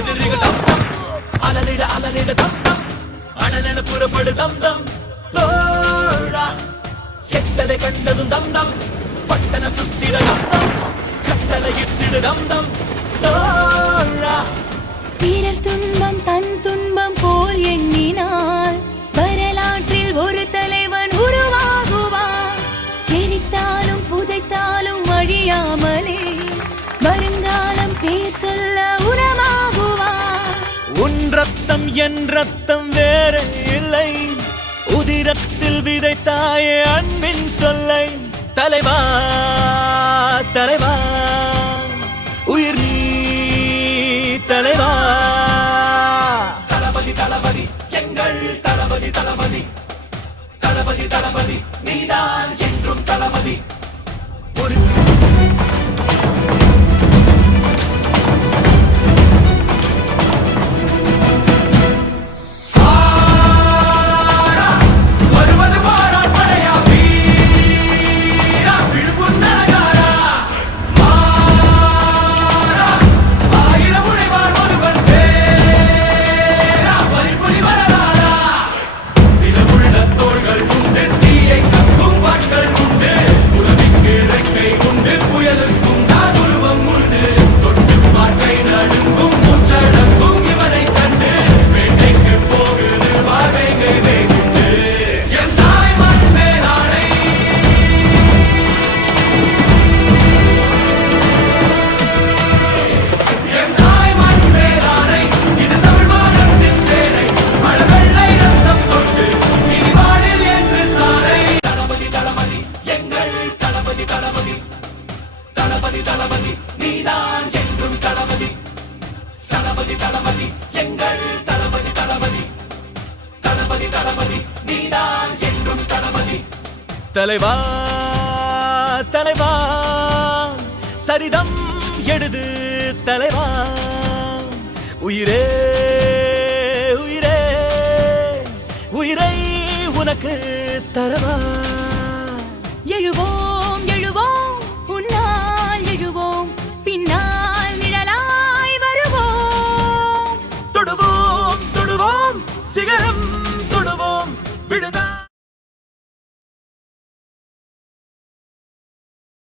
எதிரிகள் தம் தம் அலறிட அலறிட தம் தம் அனலென புறப்படு தம் தம் தோழா கெட்டதை கண்டதும் தம் தம் பட்டன சுத்திட தம் தம் கட்டளை இட்டிடு தம் தம் தோழா பிறர் துன்பம் தன் துன்பம் போல் எண்ணினால் வரலாற்றில் ஒரு தலைவன் உருவாகுவான். எரித்தாலும் புதைத்தாலும் அழியாமலே வருங்காலம் பேர் சொல்ல உரமாகுவான். உன் ரத்தம் என் ரத்தம் வேற இல்லை, உதிரத்தில் விதைத்தாயே அன்பின் சொல்லை. தலைவா தலைவா உயிர் நீ தலைவா. தளபதி தளபதி எங்கள் தளபதி தளபதி தளபதி தளபதி நீதான் என்றும் தளபதி. தளபதி நீதான் என்றும் தளபதி தளபதி தளபதி எங்கள் தளபதி தளபதி தளபதி தளபதி நீதான் என்றும் தளபதி. தலைவா தலைவா சரிதம் எழுது தலைவா. உயிரே உயிரே உயிரை உனக்கு தரவா. எழுவோம் எழுவோம் உன்னால் எழுவோம், பின்னால் நிழலாய் வருவோம். தொடுவோம் தொடுவோம் சிகரம் தொடுவோம் விடுதா.